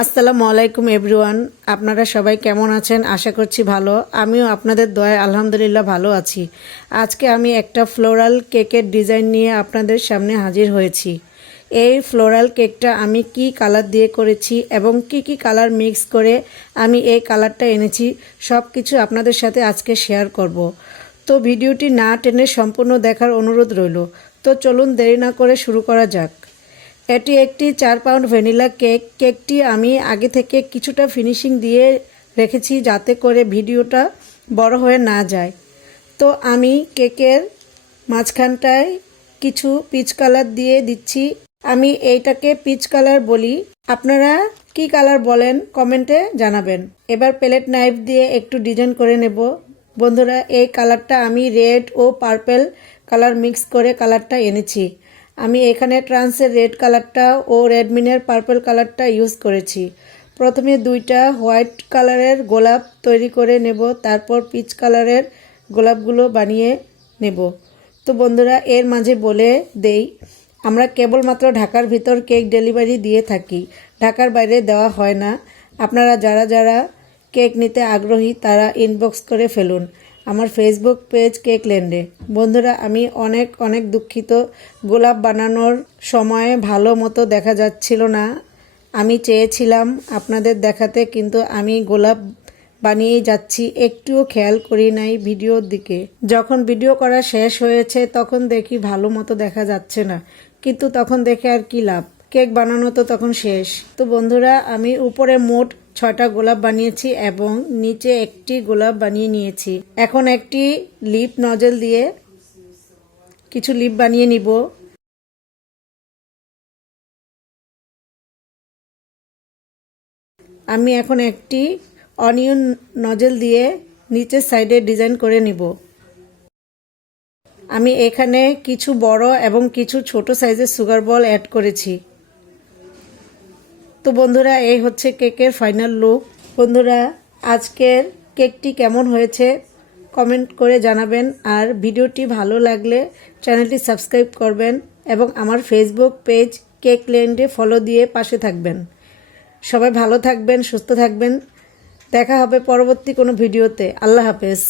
আসসালামু আলাইকুম এভরিওয়ান আপনারা সবাই কেমন আছেন? আশা করছি ভালো। আমিও আপনাদের দয়ায় আলহামদুলিল্লাহ ভালো আছি। আজকে আমি একটা ফ্লোরাল কেকের ডিজাইন নিয়ে আপনাদের সামনে হাজির হয়েছি। এই ফ্লোরাল কেকটা আমি কি কালার দিয়ে করেছি এবং কি কি কালার মিক্স করে আমি এই কালারটা এনেছি সব কিছু আপনাদের সাথে আজকে শেয়ার করব। তো ভিডিওটি না টেনে সম্পূর্ণ দেখার অনুরোধ রইল। তো চলুন দেরি না করে শুরু করা যাক। এটি একটি চার পাউন্ড ভ্যানিলা কেক। কেকটি আমি আগে থেকে কিছুটা ফিনিশিং দিয়ে রেখেছি যাতে করে ভিডিওটা বড় হয়ে না যায়। তো আমি কেকের মাঝখানটায় কিছু পিচ কালার দিয়ে দিচ্ছি। আমি এইটাকে পিচ কালার বলি। আপনারা কি কালার বলেন কমেন্টে জানাবেন। এবার প্লেট নাইফ দিয়ে একটু ডিজাইন করে নেব। বন্ধুরা, এই কালারটা আমি রেড ও পার্পেল কালার মিক্স করে কালারটা এনেছি। আমি এখানে ট্রান্সের রেড কালারটা ও রেডমিনের পার্পল কালারটা ইউজ করেছি। প্রথমে দুইটা হোয়াইট কালারের গোলাপ তৈরি করে নেব, তারপর পিচ কালারের গোলাপগুলো বানিয়ে নেব। তো বন্ধুরা, এর মাঝে বলে দেই, আমরা কেবলমাত্র ঢাকার ভিতর কেক ডেলিভারি দিয়ে থাকি, ঢাকার বাইরে দেওয়া হয় না। আপনারা যারা যারা কেক নিতে আগ্রহী, তারা ইনবক্স করে ফেলুন। আমার ফেসবুক পেজ কেক লেন্ডে বন্ধুরা, আমি অনেক অনেক দুঃখিত। গোলাপ বানানোর সময়ে ভালো মতো দেখা যাচ্ছিল না। আমি চেয়েছিলাম আপনাদের দেখাতে, কিন্তু আমি গোলাপ বানিয়েই যাচ্ছি, একটুও খেয়াল করি নাই ভিডিওর দিকে। যখন ভিডিও করা শেষ হয়েছে, তখন দেখি ভালো মতো দেখা যাচ্ছে না। কিন্তু তখন দেখে আর কি লাভ? কেক বানানো তো তখন শেষ। তো বন্ধুরা, আমি উপরে মোট ছয়টা গোলাপ বানিয়েছি এবং নিচে একটি গোলাপ বানিয়ে নিয়েছি। এখন একটি লিপ নজল দিয়ে কিছু লিপ বানিয়ে নিব। আমি এখন একটি অনিয়ন নজল দিয়ে নিচের সাইডে ডিজাইন করে নিব। আমি এখানে কিছু বড় এবং কিছু ছোট সাইজের সুগার বল অ্যাড করেছি। তো বন্ধুরা, এই হচ্ছে কেকের ফাইনাল লুক বন্ধুরা, আজকের কেকটি কেমন হয়েছে কমেন্ট করে জানাবেন। আর ভিডিওটি ভালো লাগলে চ্যানেলটি সাবস্ক্রাইব করবেন এবং আমার ফেসবুক পেজ কেক ল্যান্ডে ফলো দিয়ে পাশে থাকবেন। সবাই ভালো থাকবেন, সুস্থ থাকবেন। দেখা হবে পরবর্তী কোনো ভিডিওতে। আল্লাহ হাফেজ।